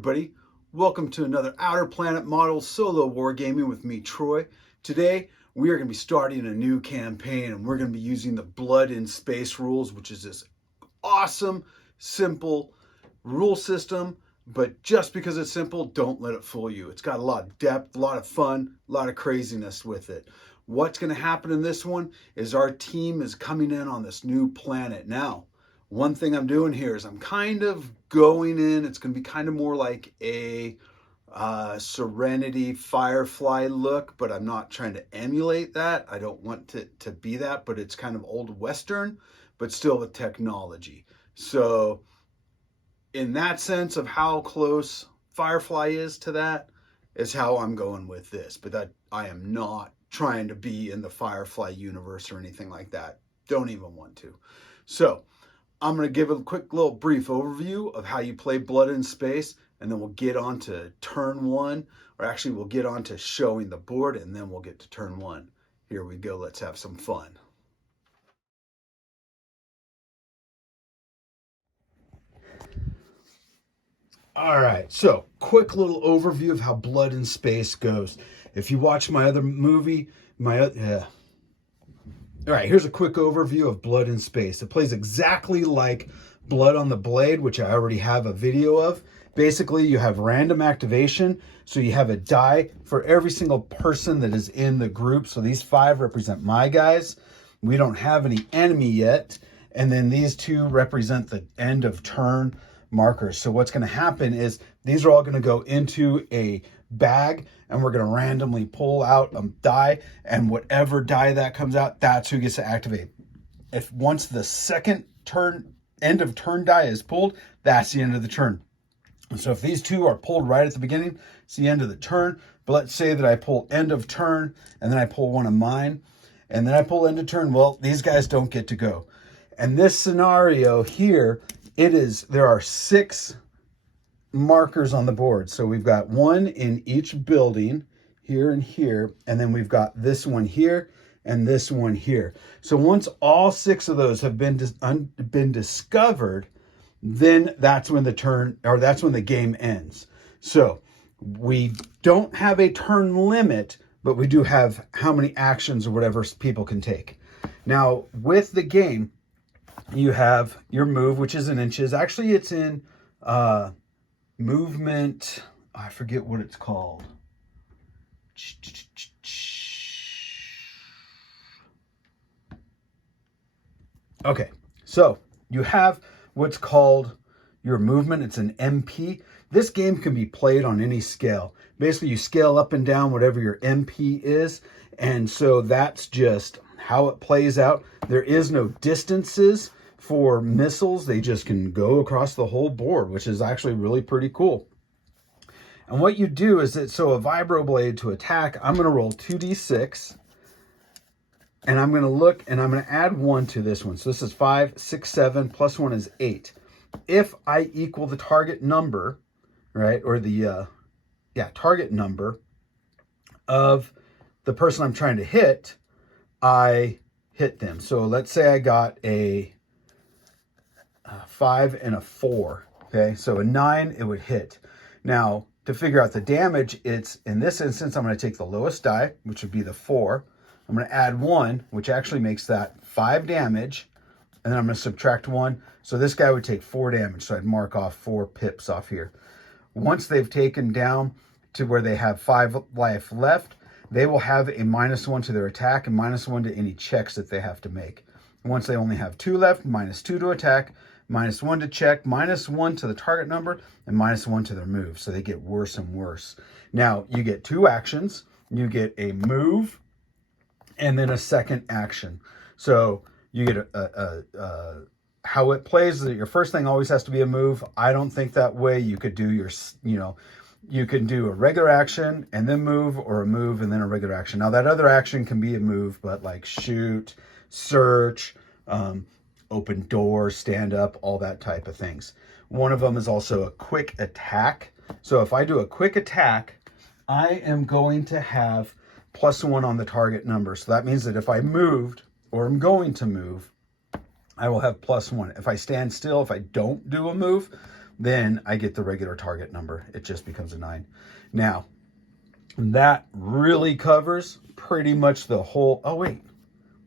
everybody. Welcome to another Outer Planet Model solo wargaming with me, Troy. Today, we are going to be starting a new campaign, and we're going to be using the Blood in Space rules, which is this awesome, simple rule system. But just because it's simple, don't let it fool you. It's got a lot of depth, a lot of fun, a lot of craziness with it. What's going to happen in this one is our team is coming in on this new planet. Now, one thing I'm doing here is I'm kind of going in, it's going to be kind of more like a Serenity Firefly look, but I'm not trying to emulate that. I don't want it to be that, but it's kind of old Western, but still with technology. So in that sense of how close Firefly is to that is how I'm going with this. But that I am not trying to be in the Firefly universe or anything like that. Don't even want to. So I'm going to give a quick little brief overview of how you play Blood in Space, and then we'll get on to turn one, or actually we'll get on to showing the board, and then we'll get to turn one. Here we go. Let's have some fun. All right, so quick little overview of how Blood in Space goes. If you watch my other movie, all right, here's a quick overview of Blood in Space. It plays exactly like Blood on the Blade, which I already have a video of. Basically, you have random activation, so you have a die for every single person that is in the group. So these 5 represent my guys. We don't have any enemy yet. And then these 2 represent the end of turn markers. So what's going to happen is these are all going to go into a bag, and we're going to randomly pull out a die, and whatever die that comes out, that's who gets to activate. If once the second turn, end of turn die is pulled, that's the end of the turn. So if these 2 are pulled right at the beginning, it's the end of the turn. But let's say that I pull end of turn, and then I pull one of mine, and then I pull end of turn. Well, these guys don't get to go. And this scenario here, there are 6 markers on the board. So we've got 1 in each building, here and here, and then we've got this one here and this one here. So once all 6 of those have been discovered, then that's when the game ends. So we don't have a turn limit, but we do have how many actions or whatever people can take. Now with the game, you have your move, which is in inches. Actually, it's in movement. I forget what it's called. Okay, so you have what's called your movement. It's an MP. This game can be played on any scale. Basically, you scale up and down whatever your MP is, and so that's just how it plays out. There is no distances for missiles. They just can go across the whole board, which is actually really pretty cool. And what you do is so a vibroblade to attack, I'm going to roll 2d6, and I'm going to look, and I'm going to add 1 to this one. So this is 5, 6, 7, plus 1 is 8. If I equal the target number, right, or the target number of the person I'm trying to hit, I hit them. So let's say I got a 5 and a 4. Okay, so a 9, it would hit. Now, to figure out the damage, it's in this instance, I'm going to take the lowest die, which would be the 4. I'm going to add 1, which actually makes that 5 damage. And then I'm going to subtract 1. So this guy would take 4 damage. So I'd mark off 4 pips off here. Once they've taken down to where they have 5 life left, they will have a -1 to their attack and -1 to any checks that they have to make. Once they only have 2 left, -2 to attack, -1 to check, -1 to the target number, and -1 to their move. So they get worse and worse. Now, you get 2 actions. You get a move and then a second action. So you get how it plays is that your first thing always has to be a move. I don't think that way. You could do you can do a regular action and then move, or a move and then a regular action. Now that other action can be a move, but like shoot, search, open doors, stand up, all that type of things. One of them is also a quick attack. So if I do a quick attack, I am going to have +1 on the target number. So that means that if I moved, or I'm going to move, I will have +1. If I stand still, if I don't do a move, then I get the regular target number. It just becomes a 9. Now, that really covers pretty much the whole, oh wait,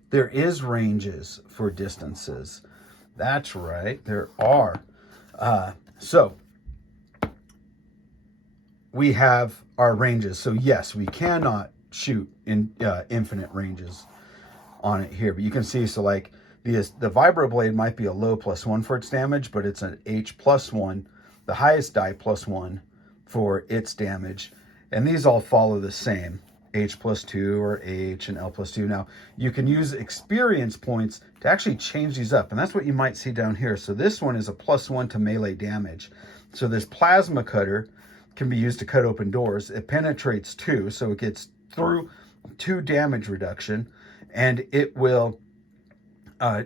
there is ranges for distances. That's right, there are. So we have our ranges. So yes, we cannot shoot in infinite ranges on it here, but you can see, so like the vibro blade might be a low +1 for its damage, but it's an H +1, the highest die +1 for its damage. And these all follow the same, H +2 or H and L +2. Now, you can use experience points to actually change these up, and that's what you might see down here. So this one is a +1 to melee damage. So this plasma cutter can be used to cut open doors. It penetrates 2, so it gets through 2 damage reduction, and it will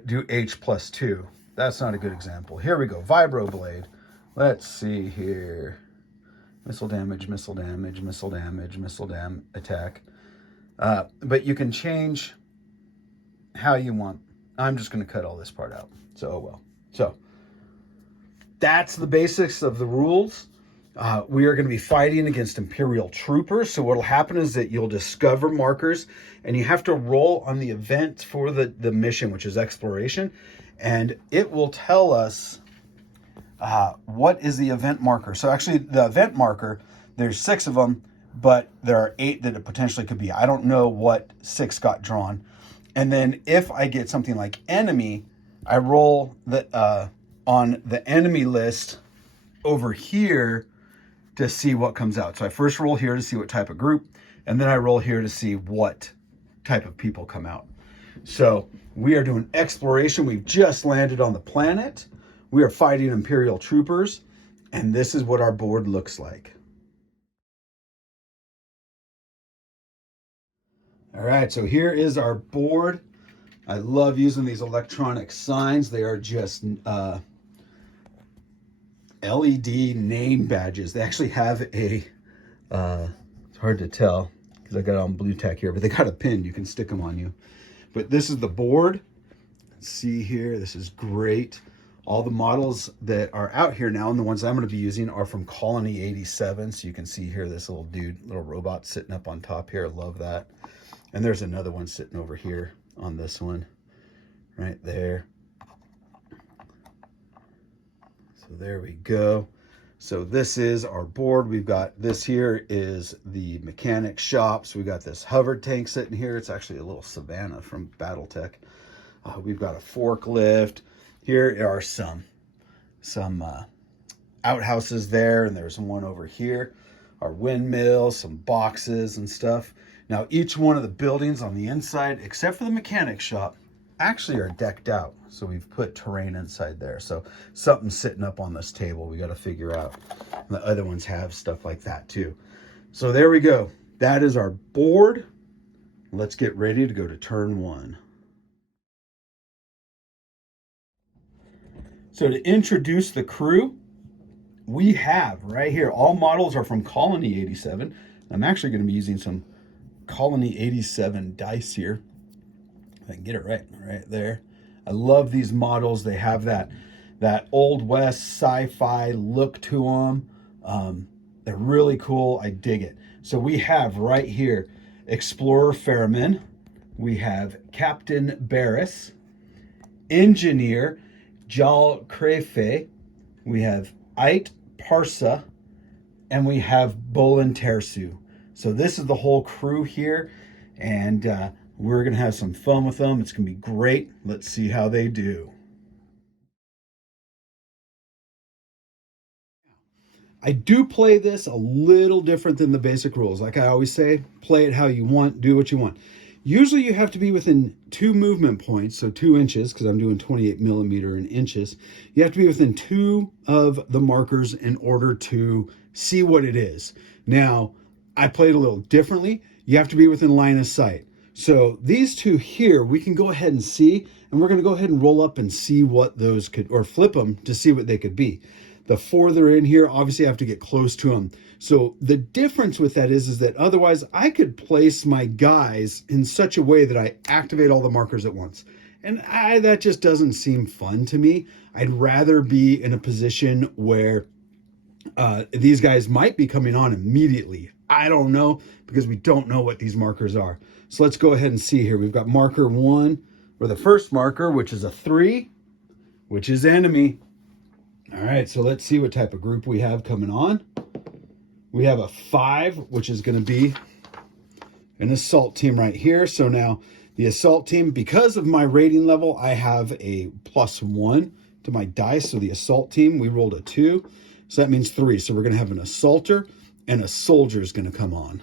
do H +2. That's not a good example. Here we go, vibro blade. Let's see here. Missile damage, missile damage, missile damage, missile attack. But you can change how you want. I'm just going to cut all this part out. So, oh well. So, that's the basics of the rules. We are going to be fighting against Imperial troopers. So what will happen is that you'll discover markers, and you have to roll on the event for the mission, which is exploration. And it will tell us what is the event marker. So actually the event marker, there's 6 of them, but there are 8 that it potentially could be. I don't know what 6 got drawn. And then if I get something like enemy, I roll on the enemy list over here to see what comes out. So I first roll here to see what type of group, and then I roll here to see what type of people come out. So we are doing exploration. We've just landed on the planet. We are fighting Imperial troopers, and this is what our board looks like. All right, so here is our board. I love using these electronic signs. They are just LED name badges. They actually have a, it's hard to tell because I got it on blue tack here, but they got a pin. You can stick them on you. But this is the board. Let's see here. This is great. All the models that are out here now, and the ones I'm going to be using, are from Colony 87. So you can see here this little dude, little robot sitting up on top here. I love that. And there's another one sitting over here on this one, right there. So there we go. So this is our board. We've got this here is the mechanic shop. So we got this hover tank sitting here. It's actually a little Savannah from Battletech. We've got a forklift. Here are some outhouses there, and there's one over here. Our windmills, some boxes and stuff. Now each one of the buildings on the inside, except for the mechanic shop, actually are decked out. So we've put terrain inside there. So something's sitting up on this table we got to figure out. And the other ones have stuff like that too. So there we go. That is our board. Let's get ready to go to turn 1. So to introduce the crew, we have right here, all models are from Colony 87. I'm actually going to be using some Colony 87 dice here. If I can get it right there. I love these models. They have that Old West sci-fi look to them. They're really cool. I dig it. So we have right here Explorer Fairman. We have Captain Barris, Engineer Jal Crefe. We have Ait Parsa, and we have Bolin Tersu. So this is the whole crew here, and we're going to have some fun with them. It's going to be great. Let's see how they do. I do play this a little different than the basic rules. Like I always say, play it how you want, do what you want. Usually you have to be within 2 movement points, so 2 inches, because I'm doing 28 millimeter in inches. You have to be within 2 of the markers in order to see what it is. Now, I played a little differently. You have to be within line of sight. So these 2 here, we can go ahead and see, and we're going to go ahead and roll up and see what those could, or flip them to see what they could be. The 4 that are in here, obviously I have to get close to them. So the difference with that is that otherwise I could place my guys in such a way that I activate all the markers at once. And that just doesn't seem fun to me. I'd rather be in a position where These guys might be coming on immediately. I don't know, because we don't know what these markers are. So let's go ahead and see here. We've got marker 1, or the first marker, which is a 3, which is enemy. All right, so let's see what type of group we have coming on. We have a 5, which is going to be an assault team right here. So now the assault team, because of my rating level, I have a +1 to my dice. So the assault team, we rolled a 2. So that means 3. So we're going to have an assaulter, and a soldier is going to come on.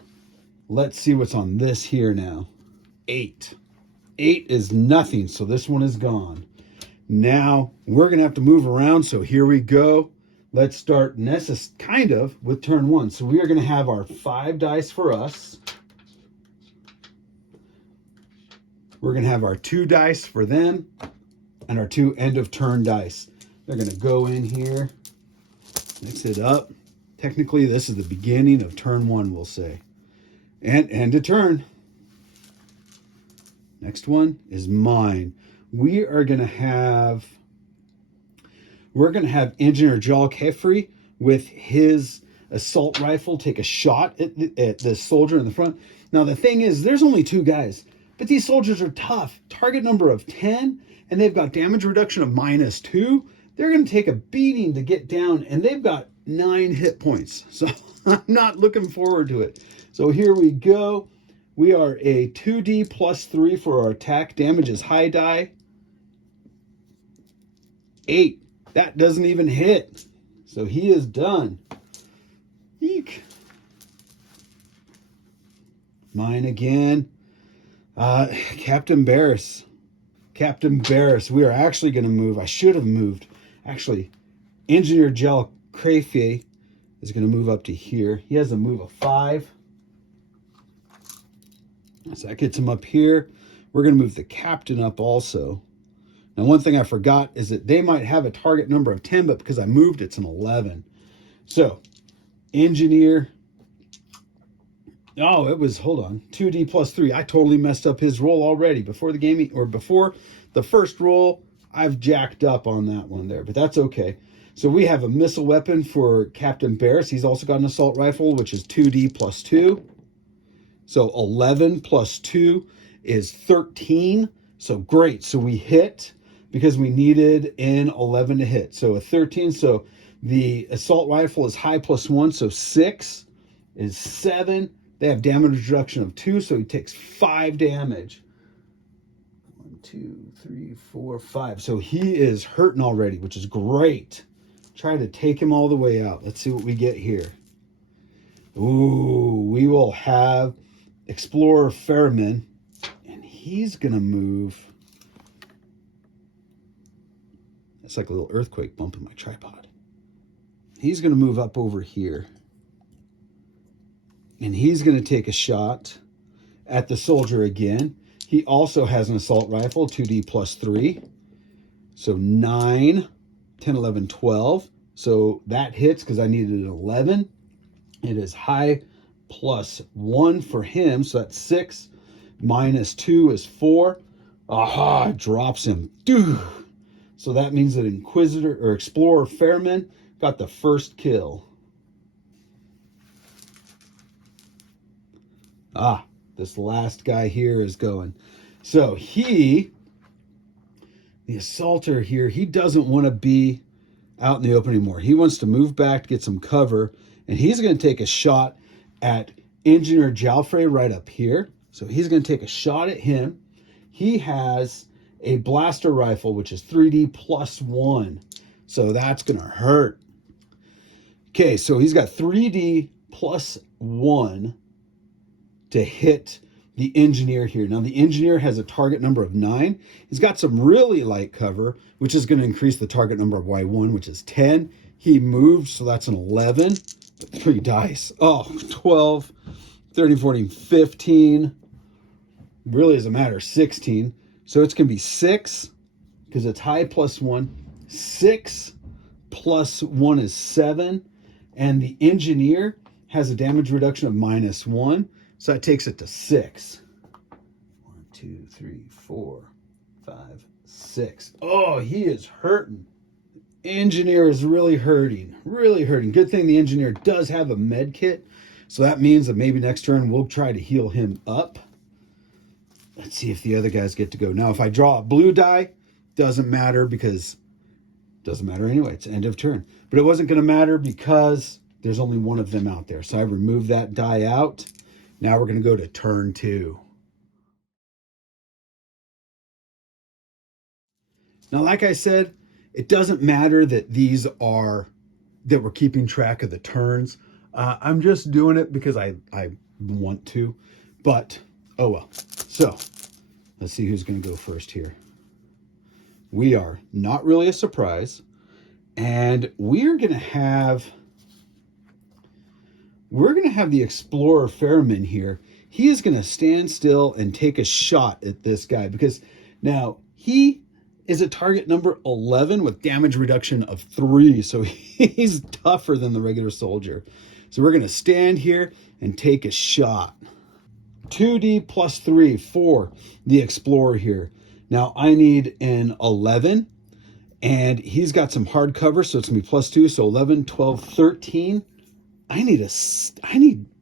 Let's see what's on this here now. 8. 8 is nothing, so this one is gone. Now we're going to have to move around, so here we go. Let's start kind of with turn 1. So we are going to have our 5 dice for us. We're going to have our 2 dice for them, and our 2 end of turn dice. They're going to go in here, mix it up. Technically, this is the beginning of turn 1, we'll say. And end of turn. Next one is mine. We're going to have Engineer Jal Kefri with his assault rifle take a shot at the soldier in the front. Now, the thing is, there's only 2 guys, but these soldiers are tough. Target number of 10, and they've got damage reduction of -2. They're going to take a beating to get down, and they've got 9 hit points. So I'm not looking forward to it. So here we go. We are a 2D +3 for our attack. Damage is high die. 8. That doesn't even hit. So he is done. Eek. Mine again. Captain Barris. Captain Barris. We are actually going to move. I should have moved. Actually, Engineer Jal Kefri is going to move up to here. He has a move of 5. So that gets him up here. We're going to move the captain up also. Now, one thing I forgot is that they might have a target number of 10, but because I moved, it's an 11. So, engineer. Oh, it was, hold on, 2D +3. I totally messed up his roll already. Before the game, or before the first roll, I've jacked up on that one there, but that's okay. So we have a missile weapon for Captain Barris. He's also got an assault rifle, which is 2D +2. So 11 + 2 is 13. So great. So we hit because we needed an 11 to hit. So a 13. So the assault rifle is high +1. So 6 is 7. They have damage reduction of 2. So he takes 5 damage. 1, 2, 3, 4, 5. So he is hurting already, which is great. Try to take him all the way out. Let's see what we get here. Ooh, we will have Explorer Fairman, and he's going to move. That's like a little earthquake bump in my tripod. He's going to move up over here, and he's going to take a shot at the soldier again. He also has an assault rifle, 2D +3. So 9, 10, 11, 12. So that hits because I needed an 11. It is high +1 for him. So that's 6. -2 is 4. Aha, drops him. Dude. So that means that Inquisitor or Explorer Fairman got the first kill. This last guy here is going. So the assaulter here, he doesn't want to be out in the open anymore. He wants to move back to get some cover, and he's going to take a shot at Engineer Jalfrey right up here. So he's going to take a shot at him. He has a blaster rifle, which is 3D +1. So that's going to hurt. Okay, so he's got 3D +1 to hit the engineer here. Now, the engineer has a target number of 9. He's got some really light cover, which is going to increase the target number of Y1, which is 10. He moved, so that's an 11. 3 dice. Oh, 12, 13, 14, 15. Really doesn't matter. 16. So it's going to be 6 because it's high +1. 6 +1 is 7. And the engineer has a damage reduction of -1. So that takes it to 6. 1, 2, 3, 4, 5, 6. Oh, he is hurting. Engineer is really hurting. Really hurting. Good thing the engineer does have a med kit. So that means that maybe next turn we'll try to heal him up. Let's see if the other guys get to go. Now, if I draw a blue die, doesn't matter because it doesn't matter anyway. It's end of turn. But it wasn't going to matter because there's only one of them out there. So I removed that die out. Now we're going to go to turn 2. Now, like I said, it doesn't matter that that we're keeping track of the turns. I'm just doing it because I want to, but oh well. So let's see who's going to go first here. We are not really a surprise, and we're going to have the Explorer Fairman here. He is going to stand still and take a shot at this guy because now he is a target number 11 with damage reduction of 3. So he's tougher than the regular soldier. So we're going to stand here and take a shot. 2D plus 3 for the Explorer here. Now I need an 11, and he's got some hard cover, so it's going to be plus 2. So 11, 12, 13. I need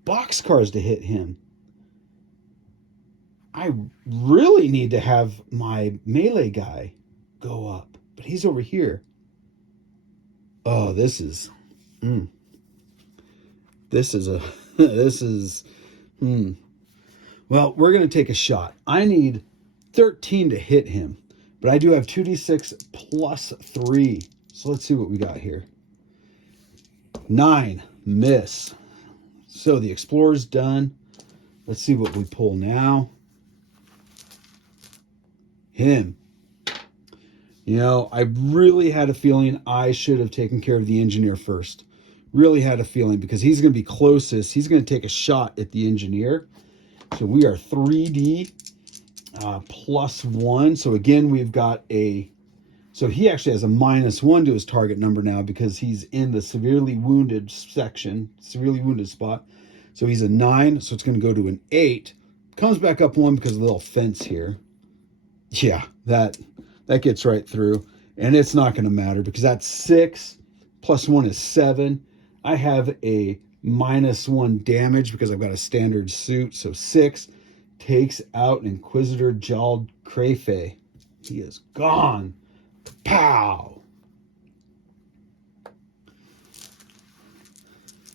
boxcars to hit him. I really need to have my melee guy go up, but he's over here. Oh, this is well, we're going to take a shot. I need 13 to hit him, but I do have 2d6 plus 3. So let's see what we got here. 9, miss. So the Explorer's done. Let's see what we pull now. Him. You know, I really had a feeling I should have taken care of the engineer first. Really had a feeling because he's going to be closest. He's going to take a shot at the engineer. So we are 3D plus 1. So again, we've got so he actually has a -1 to his target number now because he's in the severely wounded section, severely wounded spot. So he's a 9. So it's going to go to an 8. Comes back up 1 because of the little fence here. Yeah, that gets right through, and it's not going to matter because that's 6 plus 1 is 7. I have a -1 damage because I've got a standard suit, so 6 takes out Inquisitor Jald Crayfay. He is gone. Pow!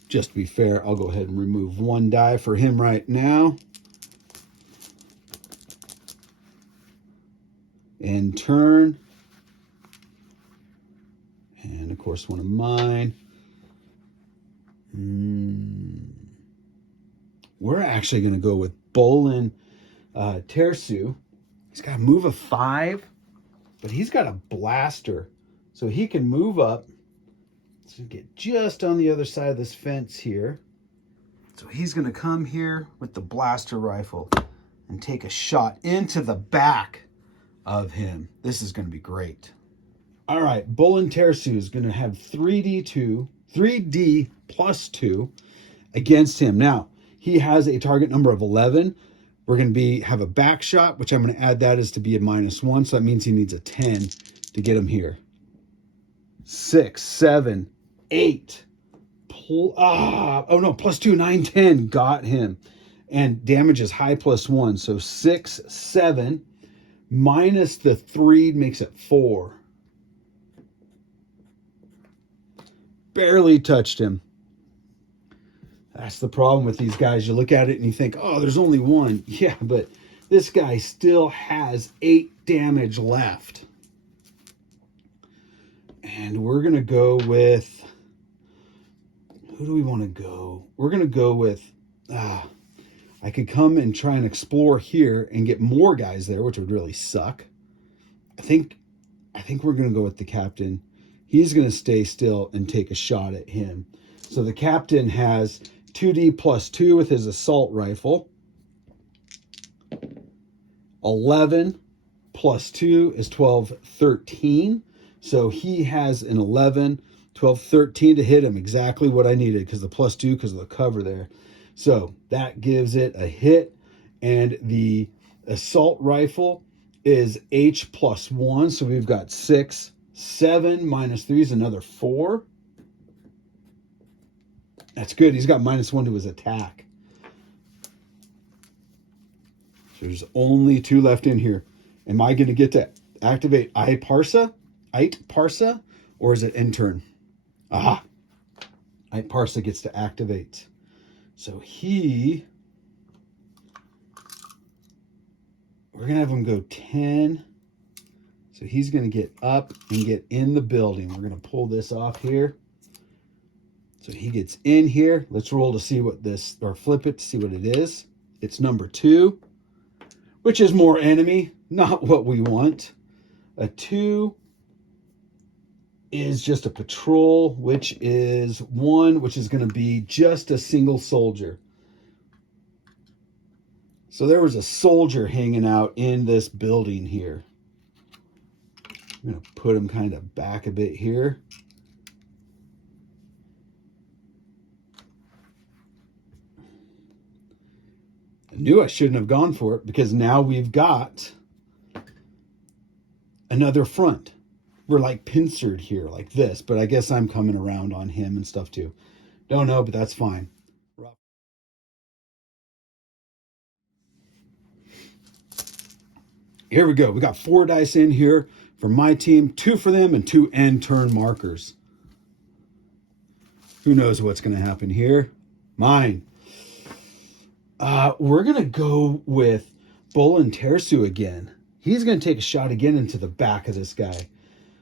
Just to be fair, I'll go ahead and remove 1 die for him right now. End turn. And of course, one of mine. We're actually going to go with Bolin Tersu. He's got a move of 5, but he's got a blaster. So he can move up to get just on the other side of this fence here. So he's going to come here with the blaster rifle and take a shot into the back of him. This is going to be great. All right, Bolin Tersu is going to have 3D plus 2 against him. Now, he has a target number of 11. We're going to have a back shot, which I'm going to add that as to be a -1. So that means he needs a 10 to get him here. 6, 7, 8. Plus 2, 9, 10. Got him. And damage is high plus 1. So 6, 7 minus the 3 makes it 4. Barely touched him. That's the problem with these guys. You look at it and you think, oh, there's only 1. Yeah, but this guy still has 8 damage left. And we're going to go with... Who do we want to go? We're going to go with... I could come and try and explore here and get more guys there, which would really suck. I think we're going to go with the captain. He's going to stay still and take a shot at him. So the captain has 2D plus 2 with his assault rifle. 11 plus 2 is 12, 13. So he has an 11, 12, 13 to hit him. Exactly what I needed because the plus 2 because of the cover there. So that gives it a hit. And the assault rifle is H plus 1. So we've got 6, 7 minus 3 is another 4. That's good. He's got -1 to his attack. So there's only 2 left in here. Am I going to get to activate Ait Parsa, or is it intern? Aha. Ait Parsa gets to activate. So we're going to have him go 10. So he's going to get up and get in the building. We're going to pull this off here. So he gets in here. Let's roll to see what this, or flip it to see what it is. It's number 2, which is more enemy, not what we want. A 2 is just a patrol, which is 1, which is going to be just a single soldier. So there was a soldier hanging out in this building here. I'm going to put him kind of back a bit here. I knew I shouldn't have gone for it because now we've got another front. We're like pincered here like this, but I guess I'm coming around on him and stuff too. Don't know, but that's fine. Here we go. We got 4 dice in here for my team, 2 for them, and 2 end turn markers. Who knows what's going to happen here? Mine. We're going to go with Bolin Tersu again. He's going to take a shot again into the back of this guy.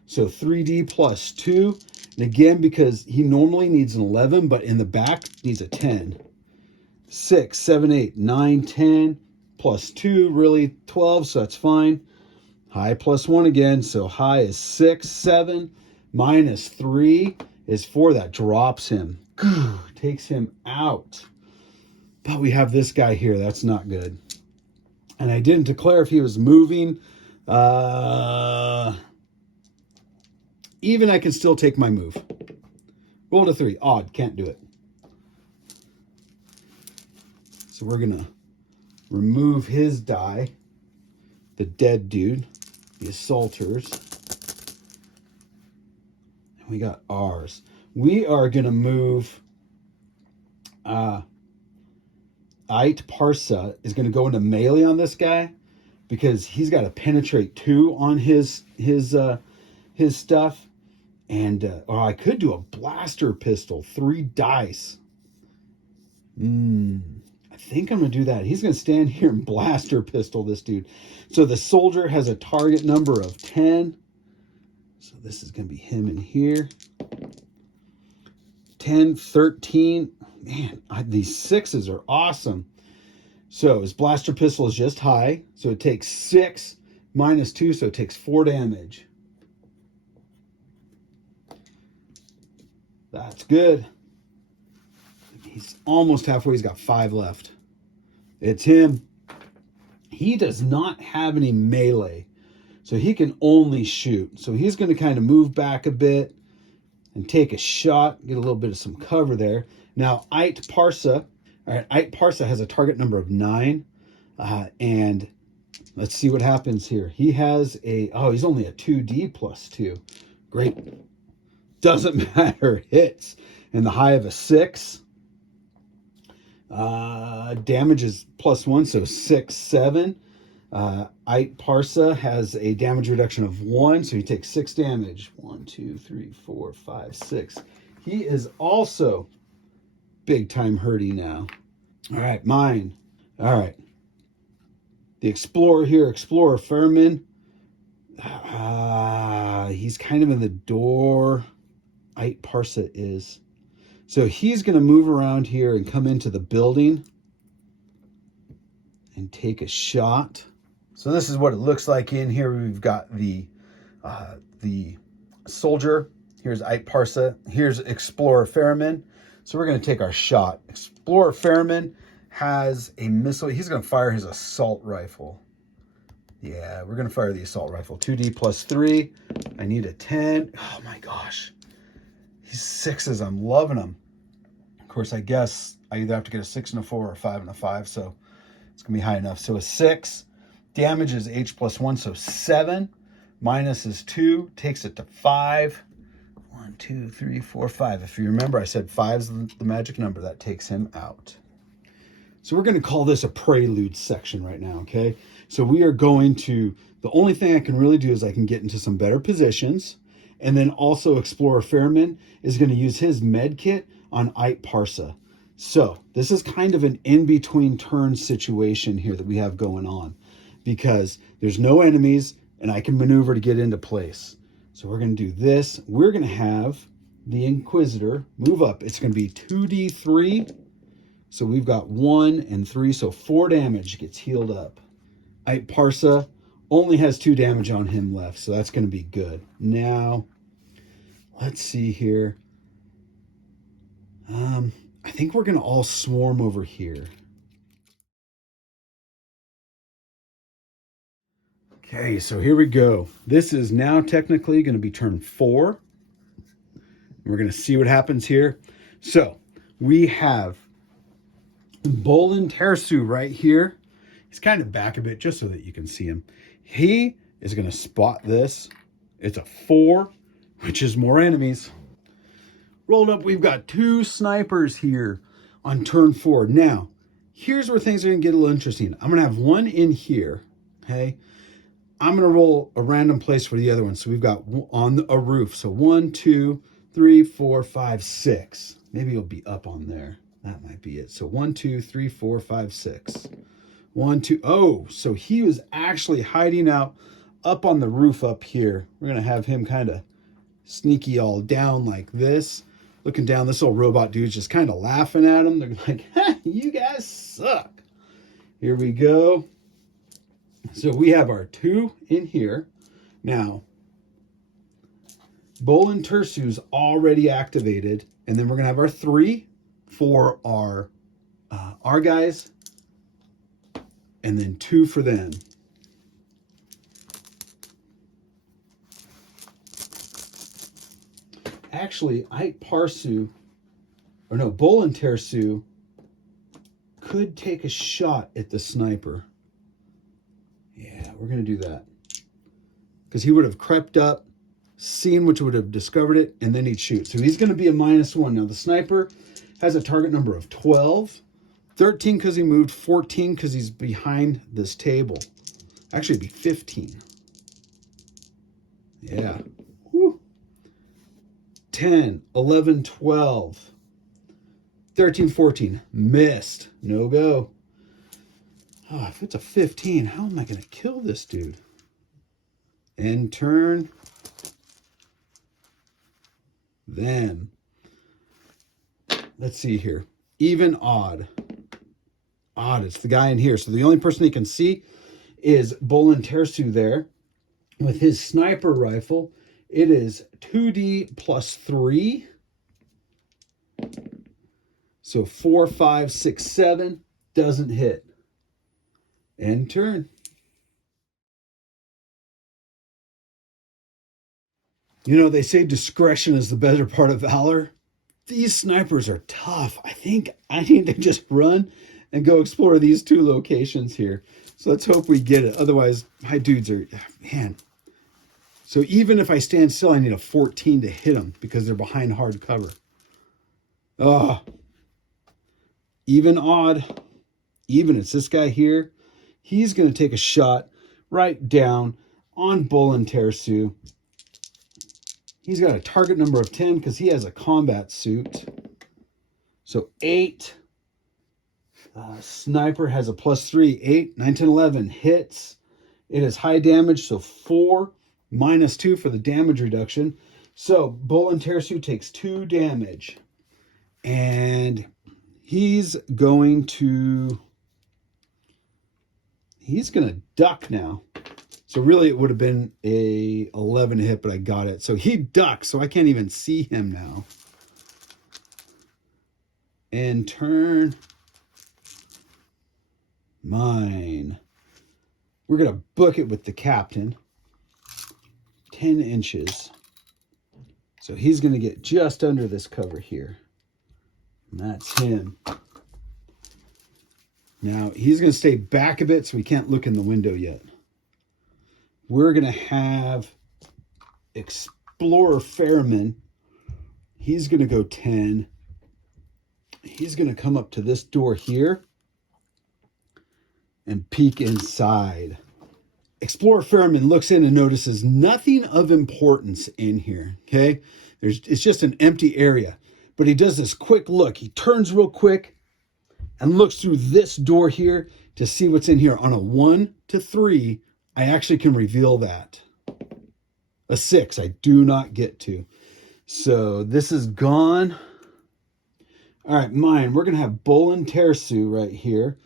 So 3D plus 2. And again, because he normally needs an 11, but in the back needs a 10. 6, 7, 8, 9, 10. Plus 2, really 12, so that's fine. High plus 1 again, so high is 6, 7. Minus 3 is 4. That drops him. Takes him out. But we have this guy here. That's not good. And I didn't declare if he was moving. Even I can still take my move. Roll to 3. Odd. Can't do it. So we're going to remove his die, the dead dude, the assaulters. And we got ours. We are going to move Ait Parsa is going to go into melee on this guy because he's got to penetrate 2 on his stuff. And or I could do a blaster pistol, 3 dice. I think I'm going to do that. He's going to stand here and blaster pistol this dude. So the soldier has a target number of 10. So this is going to be him in here. 10, 13. Man, these 6s are awesome. So his blaster pistol is just high. So it takes 6 minus 2. So it takes 4 damage. That's good. He's almost halfway. He's got 5 left. It's him. He does not have any melee, so he can only shoot. So he's going to kind of move back a bit and take a shot, get a little bit of some cover there. Now, Ait Parsa. All right, Ait Parsa has a target number of 9. And let's see what happens here. He has he's only a 2D plus 2. Great. Doesn't matter. Hits. And the high of a 6. Damage is +1, so 6, 7. Ait Parsa has a damage reduction of 1, so he takes 6 damage. 1, 2, 3, 4, 5, 6. He is also big time hurting now. All right, mine. All right. The Explorer here, Explorer Furman. He's kind of in the door. Ait Parsa is. So he's going to move around here and come into the building and take a shot. So this is what it looks like in here. We've got the soldier. Here's Ait Parsa. Here's Explorer Ferriman. So we're going to take our shot. Explorer Ferriman has a missile. He's going to fire his assault rifle. Yeah, we're going to fire the assault rifle. 2D plus 3. I need a 10. Oh my gosh. These 6s, I'm loving them. Of course, I guess I either have to get a 6 and a 4 or a 5 and a 5, so it's going to be high enough. So a 6, damage is H plus 1, so 7. minus is 2, takes it to 5. 1, 2, 3, 4, 5. If you remember, I said 5 is the magic number. That takes him out. So we're going to call this a prelude section right now, okay? So we are going to, the only thing I can really do is I can get into some better positions, and then also Explorer Fairman is going to use his med kit on Ait Parsa. So this is kind of an in-between turn situation here that we have going on, because there's no enemies and I can maneuver to get into place. So we're going to do this. We're going to have the Inquisitor move up. It's going to be 2d3. So we've got 1 and 3, so 4 damage gets healed up. Ait Parsa only has 2 damage on him left, so that's going to be good. Now, let's see here. I think we're going to all swarm over here. Okay, so here we go. This is now technically going to be turn 4. We're going to see what happens here. So we have Bolin Tersu right here. He's kind of back a bit just so that you can see him. He is going to spot this. It's a 4, which is more enemies. Rolled up, we've got 2 snipers here on turn 4. Now, here's where things are going to get a little interesting. I'm going to have one in here, okay? I'm going to roll a random place for the other one. So we've got on a roof. So 1, 2, 3, 4, 5, 6. Maybe it'll be up on there. That might be it. So 1, 2, 3, 4, 5, 6. 1, 2. Oh, so he was actually hiding out up on the roof up here. We're going to have him kind of sneaky all down like this. Looking down, this little robot dude's just kind of laughing at him. They're like, ha, you guys suck. Here we go. So we have our 2 in here. Now, Bolin Tersu's already activated. And then we're going to have our 3 for our guys. And then 2 for them. Actually, Ait Parsu, or no, Bolin Tersu could take a shot at the sniper. Yeah, we're going to do that. Because he would have crept up, seen which would have discovered it, and then he'd shoot. So he's going to be a -1. Now, the sniper has a target number of 12. 13 because he moved. 14 because he's behind this table. Actually, it'd be 15. Yeah. Whew. 10, 11, 12. 13, 14. Missed. No go. Oh, if it's a 15, how am I going to kill this dude? End turn. Then, let's see here. Even, odd. Odd, it's the guy in here. So the only person he can see is Bolin Tersu there with his sniper rifle. It is 2D plus 3. So 4, 5, 6, 7. Doesn't hit. End turn. You know, they say discretion is the better part of valor. These snipers are tough. I think I need to just run and go explore these 2 locations here. So let's hope we get it. Otherwise, my dudes are, man. So even if I stand still, I need a 14 to hit them because they're behind hard cover. Oh, even, odd. Even, it's this guy here. He's going to take a shot right down on Bolin Tersu. He's got a target number of 10 because he has a combat suit. So 8. Sniper has a +3. 8, 9, 10, 11 hits. It is high damage, so 4 -2 for the damage reduction. So Bolin Tersu takes 2 damage. And he's going to duck now. So really it would have been a 11 hit, but I got it. So he ducks, so I can't even see him now. And turn. Mine. We're going to book it with the captain. 10 inches. So he's going to get just under this cover here. And that's him. Now, he's going to stay back a bit so we can't look in the window yet. we're going to have Explorer Fairman. He's going to go 10. He's going to come up to this door here and peek inside. Explorer Fairman looks in and notices nothing of importance in here, okay? It's just an empty area. But he does this quick look. He turns real quick and looks through this door here to see what's in here. On a 1 to 3, I actually can reveal that. A 6, I do not get to. So this is gone. All right, mine. We're going to have Bolin Tersu right here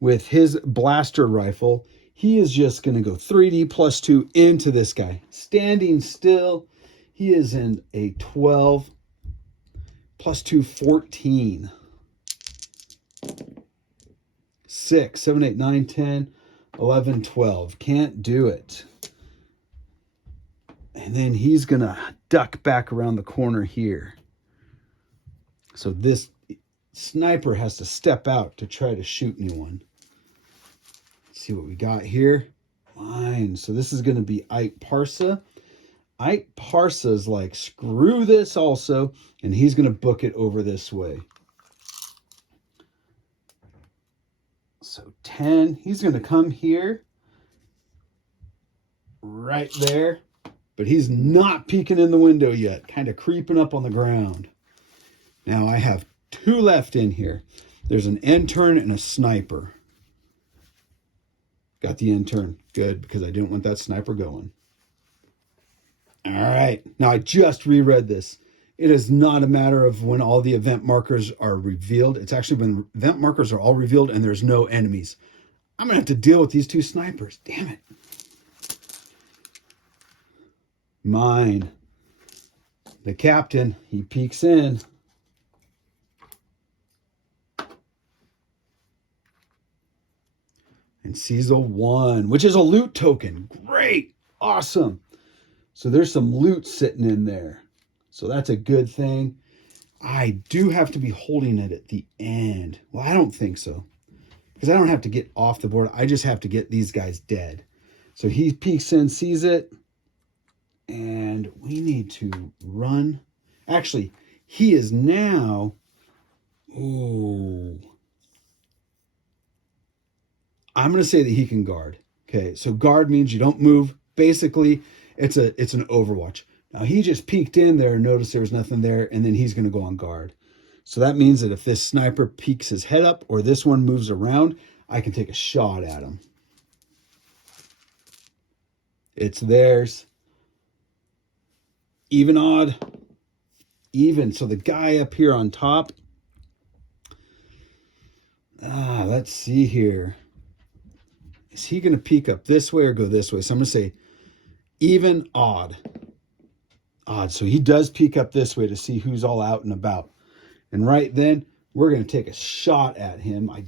with his blaster rifle. He is just going to go 3D plus 2 into this guy. Standing still, he is in a 12 plus 2, 14. 6, 7, 8, 9, 10, 11, 12. Can't do it. And then he's going to duck back around the corner here. So this sniper has to step out to try to shoot anyone. Let's see what we got here. Fine. So this is going to be Ike Parsa. Ike Parsa's like, screw this also. And he's going to book it over this way. So 10. He's going to come here. Right there. But he's not peeking in the window yet. Kind of creeping up on the ground. Now I have 2 left in here. There's an intern and a sniper. Got the intern. Good, because I didn't want that sniper going. All right. Now I just reread this. It is not a matter of when all the event markers are revealed. It's actually when event markers are all revealed and there's no enemies. I'm going to have to deal with these 2 snipers. Damn it. Mine. The captain, he peeks in. And sees a 1, which is a loot token. Great. Awesome. So there's some loot sitting in there. So that's a good thing. I do have to be holding it at the end. Well, I don't think so. Because I don't have to get off the board. I just have to get these guys dead. So he peeks in, sees it. And we need to run. Actually, he is now... Oh. I'm going to say that he can guard. Okay, so guard means you don't move. Basically, it's an overwatch. Now, he just peeked in there and noticed there was nothing there, and then he's going to go on guard. So that means that if this sniper peeks his head up or this one moves around, I can take a shot at him. It's theirs. Even, odd. Even. So the guy up here on top. Let's see here. Is he going to peek up this way or go this way? So I'm going to say even, odd. Odd. So he does peek up this way to see who's all out and about. And right then, we're going to take a shot at him. I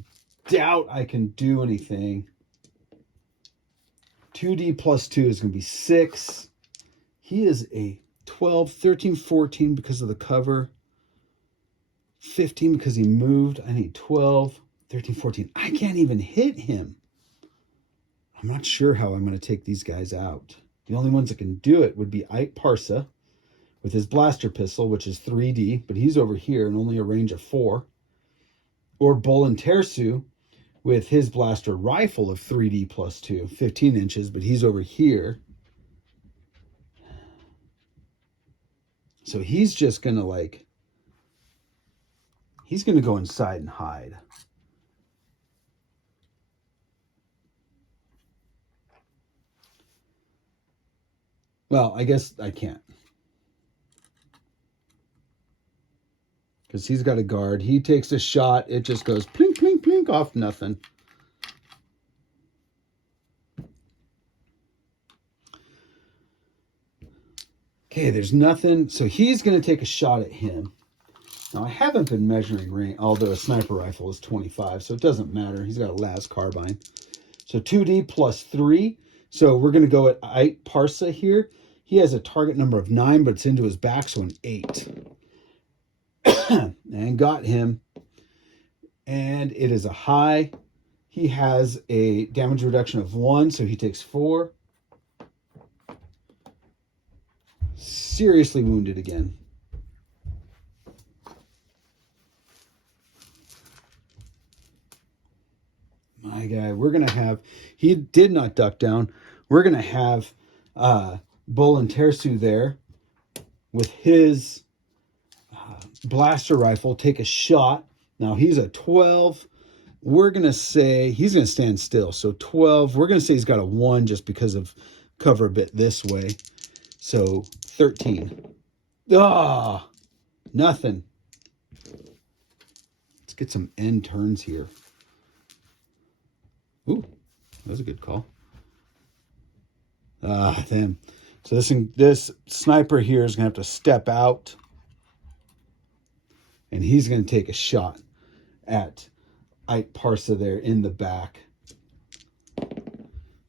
doubt I can do anything. 2D plus 2 is going to be 6. He is a 12, 13, 14 because of the cover. 15 because he moved. I need 12, 13, 14. I can't even hit him. I'm not sure how I'm going to take these guys out. The only ones that can do it would be Ike Parsa with his blaster pistol, which is 3D, but he's over here and only a range of 4. Or Bolin Tersu with his blaster rifle of 3D plus 2, 15 inches, but he's over here. So he's just going to he's going to go inside and hide. Well, I guess I can't. Because he's got a guard. He takes a shot. It just goes plink, plink, plink off nothing. Okay, there's nothing. So he's going to take a shot at him. Now, I haven't been measuring range, although a sniper rifle is 25, so it doesn't matter. He's got a las carbine. So 2D plus 3. So we're going to go at Ike Parsa here. He has a target number of 9, but it's into his back, so an 8. And got him. And it is a high. He has a damage reduction of 1, so he takes 4. seriously wounded again. My guy, we're going to have, he did not duck down. We're going to have Bull and Tersu there with his blaster rifle take a shot. Now he's a 12. We're going to say he's going to stand still. So 12, we're going to say he's got a 1 just because of cover a bit this way. So 13. Ah, nothing. Let's get some end turns here. Ooh, that was a good call. Ah, damn. So this sniper here is going to have to step out. And he's going to take a shot at Ike Parsa there in the back.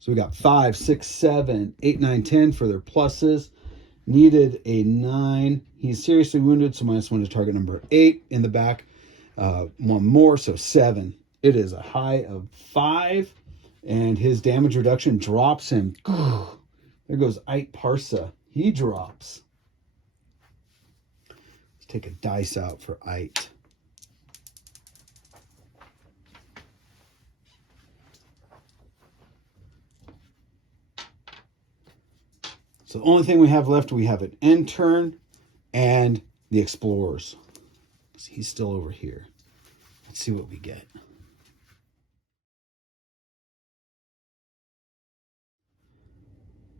So we got 5, 6, 7, 8, 9, 10 for their pluses. Needed a 9. He's seriously wounded, so -1 to target number 8 in the back. 1 more, so 7. It is a high of 5, and his damage reduction drops him. There goes Ike Parsa. He drops. Let's take a dice out for Ike. So the only thing we have left, we have an end turn and the Explorers. So he's still over here. Let's see what we get.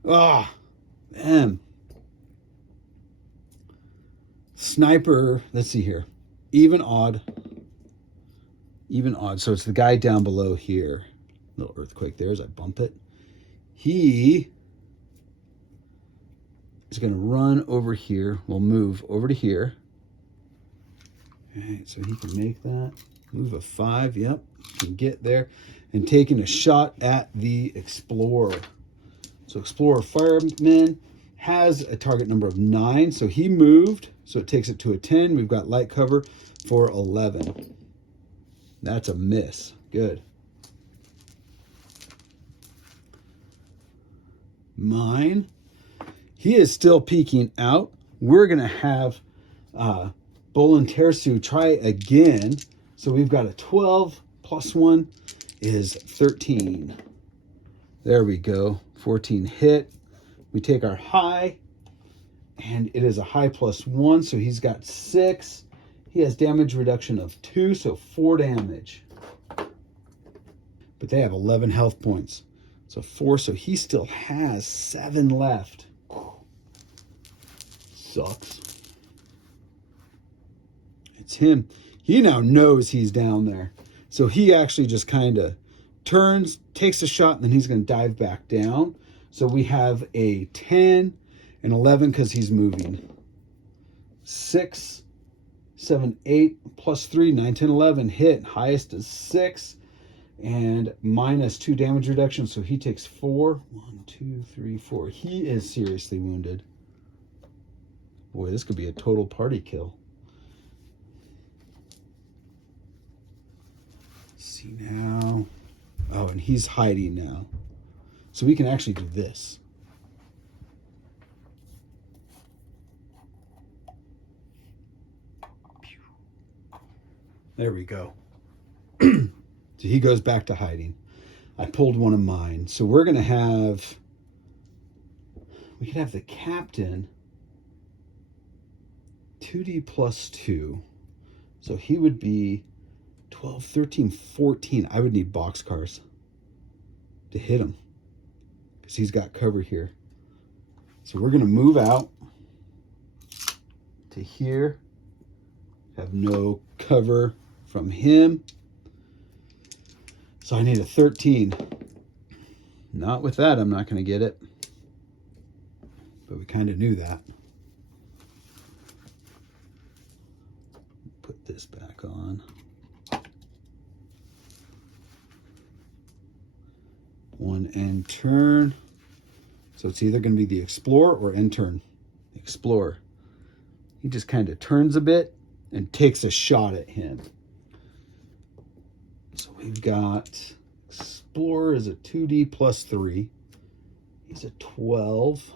Ah, man. Sniper, let's see here. Even odd. Even odd. So it's the guy down below here. Little earthquake there as I bump it. He is going to run over here. We'll move over to here. All right, so he can make that. Move a 5. Yep, can get there. And taking a shot at the Explorer. So Explorer Fireman has a target number of 9. So he moved. So it takes it to a 10. We've got light cover for 11. That's a miss. Good. Mine. He is still peeking out. We're going to have Bull and Tersu try again. So we've got a 12 plus 1 is 13. There we go. 14 hit. We take our high, and it is a high plus 1, so he's got 6. He has damage reduction of 2, so 4 damage. But they have 11 health points. So 4, so he still has 7 left. Sucks. It's him. He now knows he's down there. So he actually just kind of turns, takes a shot, and then he's going to dive back down. So we have a 10 and 11 because he's moving. 6, 7, 8, plus 3, 9, 10, 11. Hit. Highest is 6. And -2 damage reduction. So he takes 4. 1, 2, 3, 4. He is seriously wounded. Boy, this could be a total party kill. Let's see now. Oh, and he's hiding now. So we can actually do this. There we go. So he goes back to hiding. I pulled one of mine. So we're going to have, we could have the captain 2D plus 2. So he would be 12, 13, 14. I would need boxcars to hit him because he's got cover here. So we're going to move out to here. Have no cover from him. So I need a 13. Not with that, I'm not going to get it. But we kind of knew that. Put this back on. One end turn. So it's either going to be the Explorer or end turn. Explorer. He just kind of turns a bit and takes a shot at him. So we've got Explorer is a 2D plus 3. He's a 12.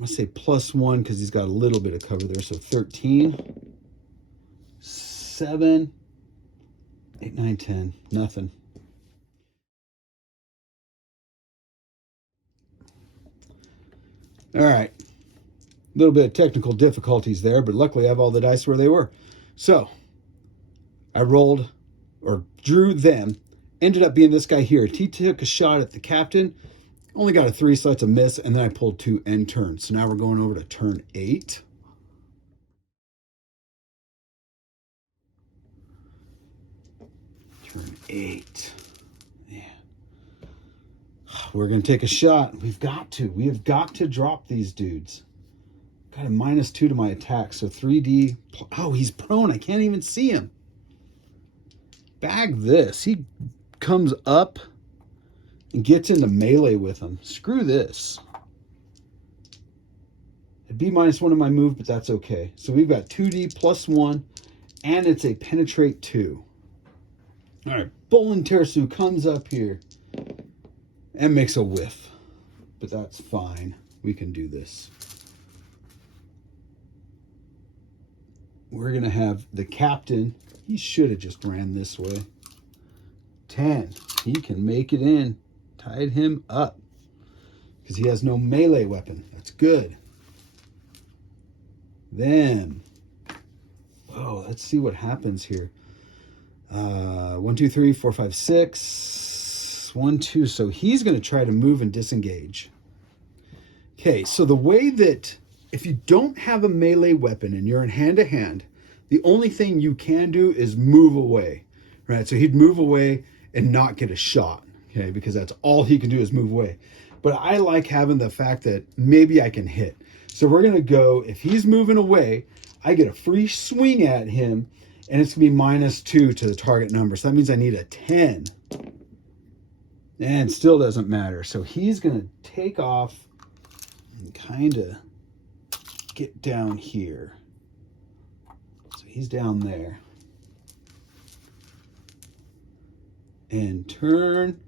going to say +1 because he's got a little bit of cover there. So 13, 7, 8, 9, 10, nothing. All right. A little bit of technical difficulties there, but luckily I have all the dice where they were. So I rolled or drew them. Ended up being this guy here. He took a shot at the captain. Only got a 3, so that's a miss. And then I pulled 2 end turns. So now we're going over to turn 8. Turn 8. Yeah. We're going to take a shot. We have got to drop these dudes. Got a -2 to my attack. So 3D. Oh, he's prone. I can't even see him. Bag this. He comes up and gets into melee with him. Screw this. It'd be -1 on my move, but that's okay. So we've got 2D +1, and it's a penetrate 2. All right, Bolin Tersu comes up here and makes a whiff, but that's fine. We can do this. We're going to have the captain. He should have just ran this way. 10. He can make it in. Tied him up because he has no melee weapon. That's good. Then, oh, let's see what happens here. 1, 2, 3, 4, 5, 6. 1, 2. So he's going to try to move and disengage. Okay, so the way that if you don't have a melee weapon and you're in hand-to-hand, the only thing you can do is move away, right? So he'd move away and not get a shot, okay? Because that's all he can do is move away. But I like having the fact that maybe I can hit. So we're going to go, if he's moving away, I get a free swing at him, and it's going to be -2 to the target number. So that means I need a 10. And still doesn't matter. So he's going to take off and kind of get down here. So he's down there. And turn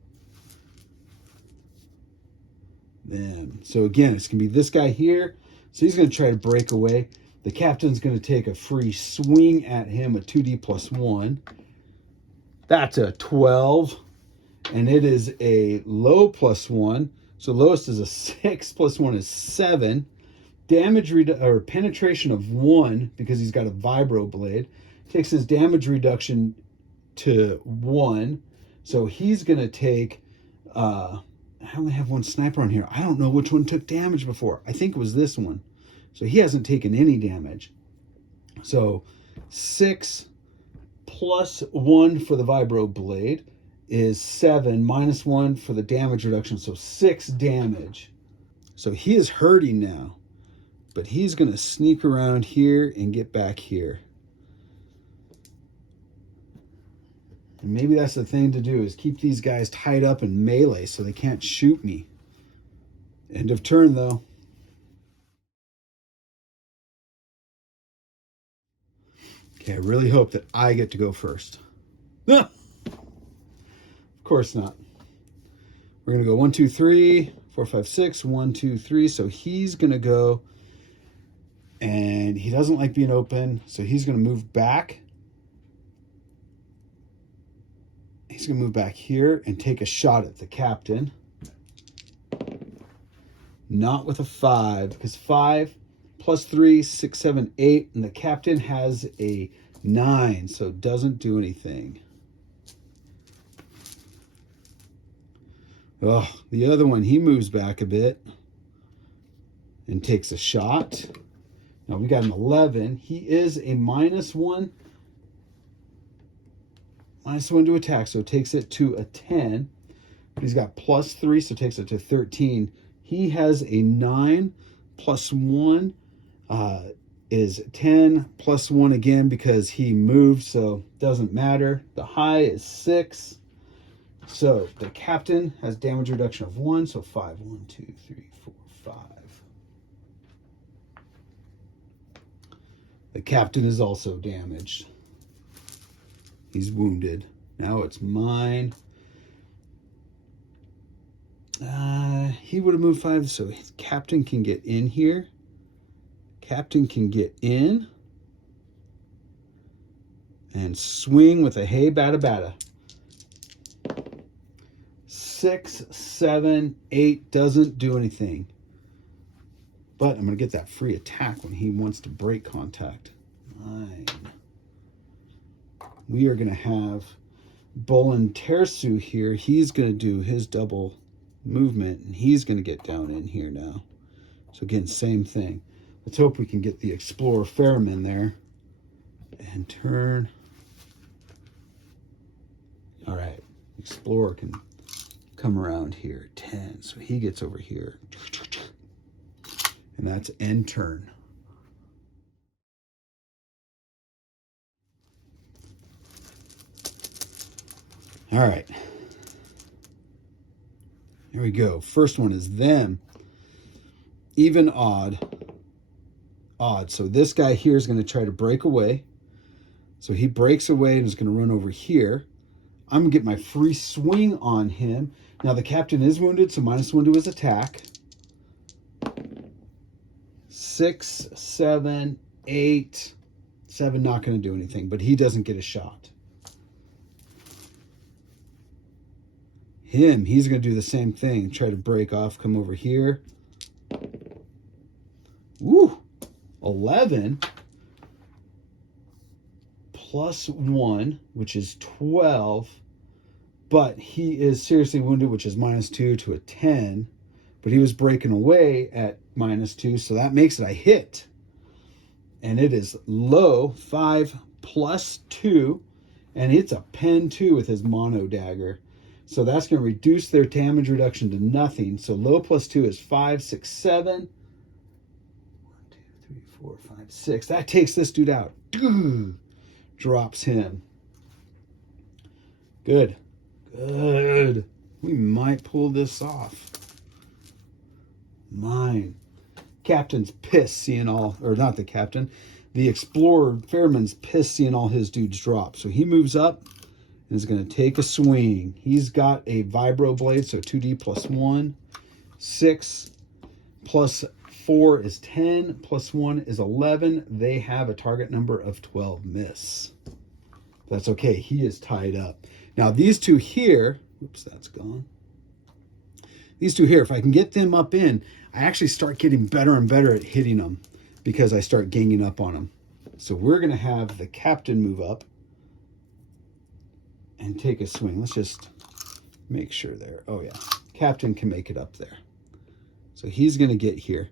them. So again, it's going to be this guy here. So he's going to try to break away. The captain's going to take a free swing at him with 2D +1. That's a 12. And it is a low +1. So lowest is a 6. +1 is 7. Damage or penetration of 1 because he's got a vibro blade. Takes his damage reduction to 1. So he's going to take... I only have one sniper on here. I don't know which one took damage before. I think it was this one. So he hasn't taken any damage. So 6 + 1 for the vibro blade is 7, -1 for the damage reduction. So 6 damage. So he is hurting now. But he's going to sneak around here and get back here. And maybe that's the thing to do, is keep these guys tied up in melee so they can't shoot me. End of turn, though. Okay, I really hope that I get to go first. Of course not. We're going to go 1, 2, 3, 4, 5, 6. 1, 2, 3. So he's going to go, and he doesn't like being open, so he's going to move back. He's going to move back here and take a shot at the captain. Not with a 5, because 5 + 3, 6, 7, 8, and the captain has a 9, so it doesn't do anything. Oh, the other one, he moves back a bit and takes a shot. Now we got an 11. He is a -1. -1 to attack, so it takes it to a 10. He's got +3, so it takes it to 13. He has a 9 + 1 is 10 + 1 again because he moved, so doesn't matter. The high is 6. So the captain has damage reduction of 1, so 5. 1, 2, 3, 4, 5. The captain is also damaged. He's wounded. Now it's mine. He would have moved 5, so his captain can get in here. Captain can get in and swing with a hey bada bada. 6, 7, 8 doesn't do anything. But I'm going to get that free attack when he wants to break contact. 9. We are going to have Bolin Tersu here. He's going to do his double movement, and he's going to get down in here now. So again, same thing. Let's hope we can get the Explorer Fairman there. And turn. All right. Explorer can come around here. 10. So he gets over here. And that's end turn. All right. Here we go. First one is them. Even, odd. Odd. So this guy here is going to try to break away. So he breaks away and is going to run over here. I'm going to get my free swing on him. Now the captain is wounded, so -1 to his attack. 6, 7, 8. 7 not going to do anything, but he doesn't get a shot. He's going to do the same thing. Try to break off, come over here. Woo! 11 +1, which is 12. But he is seriously wounded, which is -2 to a 10. But he was breaking away at -2, so that makes it a hit. And it is low, 5 +2. And it's a pen 2 with his mono dagger. So that's going to reduce their damage reduction to nothing. So low +2 is 5, 6, 7. 1, 2, 3, 4, 5, 6. That takes this dude out. Drops him. Good. Good. We might pull this off. Mine. Captain's pissed seeing all, or not the captain. The Explorer Fairman's pissed seeing all his dudes drop. So he moves up and is going to take a swing. He's got a vibro blade, so 2D +1. 6 +4 is 10. +1 is 11. They have a target number of 12 miss. That's okay. He is tied up. Now these two here, oops, that's gone. These two here, if I can get them up in, I actually start getting better and better at hitting them because I start ganging up on them. So we're going to have the captain move up and take a swing. Let's just make sure there. Oh yeah, captain can make it up there. So he's going to get here.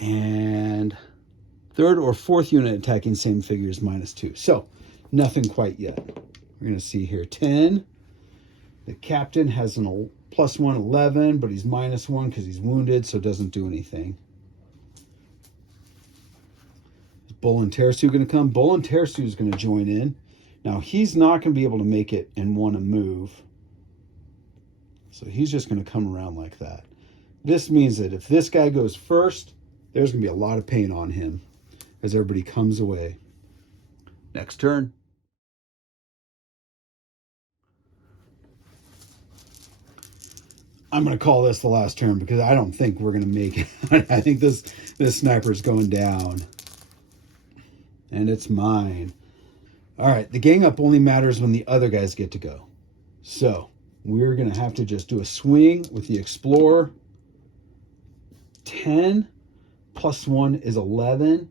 And 3rd or 4th unit attacking same figures -2. So nothing quite yet. We're going to see here 10. The captain has an +1, 11, but he's -1 because he's wounded, so doesn't do anything. Is Bolin Tersu going to come? Bolin Tersu is going to join in. Now, he's not going to be able to make it and want to move. So he's just going to come around like that. This means that if this guy goes first, there's going to be a lot of pain on him as everybody comes away. Next turn. I'm going to call this the last turn because I don't think we're going to make it. I think this sniper is going down. And it's mine. All right, the gang up only matters when the other guys get to go. So we're going to have to just do a swing with the Explorer. 10 +1 is 11.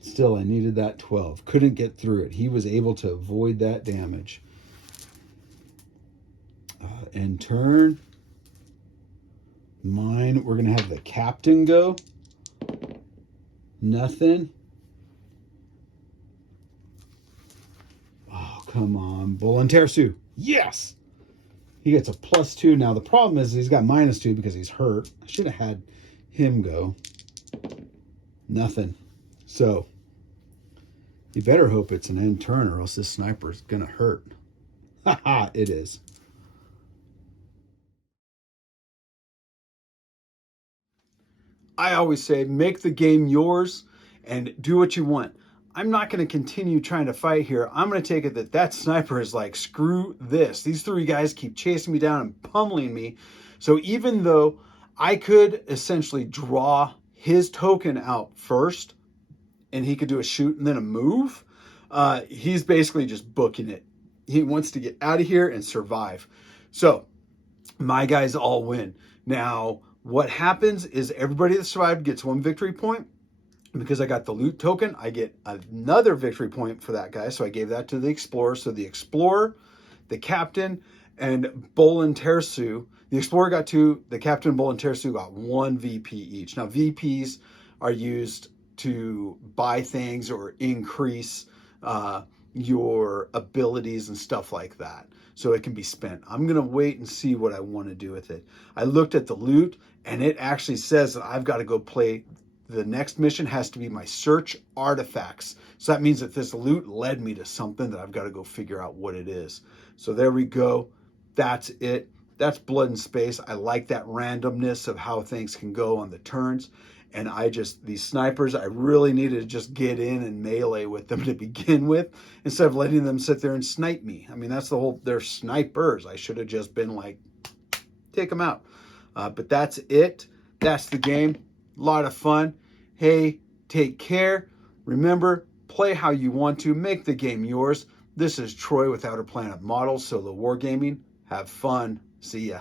Still, I needed that 12. Couldn't get through it. He was able to avoid that damage. End turn. Mine, we're going to have the captain go. Nothing. Oh, come on. Bolin Tersu. Yes! He gets a +2. Now, the problem is he's got -2 because he's hurt. I should have had him go. Nothing. So, you better hope it's an end turn or else this sniper is going to hurt. Haha, it is. I always say, make the game yours and do what you want. I'm not going to continue trying to fight here. I'm going to take it that sniper is like, screw this. These three guys keep chasing me down and pummeling me. So even though I could essentially draw his token out first, and he could do a shoot and then a move, he's basically just booking it. He wants to get out of here and survive. So my guys all win. Now, what happens is everybody that survived gets 1 victory point. Because I got the loot token, I get another victory point for that guy. So I gave that to the explorer. So the explorer, the captain, and Bolin Tersu. The explorer got 2. The captain, Bolin Tersu, got 1 VP each. Now VPs are used to buy things or increase your abilities and stuff like that. So it can be spent. I'm going to wait and see what I want to do with it. I looked at the loot, and it actually says that I've got to go play. The next mission has to be my search artifacts. So that means that this loot led me to something that I've got to go figure out what it is. So there we go. That's it. That's Blood in Space. I like that randomness of how things can go on the turns. And these snipers, I really needed to just get in and melee with them to begin with, instead of letting them sit there and snipe me. I mean, that's the whole, they're snipers. I should have just been like, take them out. But that's it. That's the game. A lot of fun. Hey, take care. Remember, play how you want to. Make the game yours. This is Troy with Outer Planet Models, Solo Wargaming. Have fun. See ya.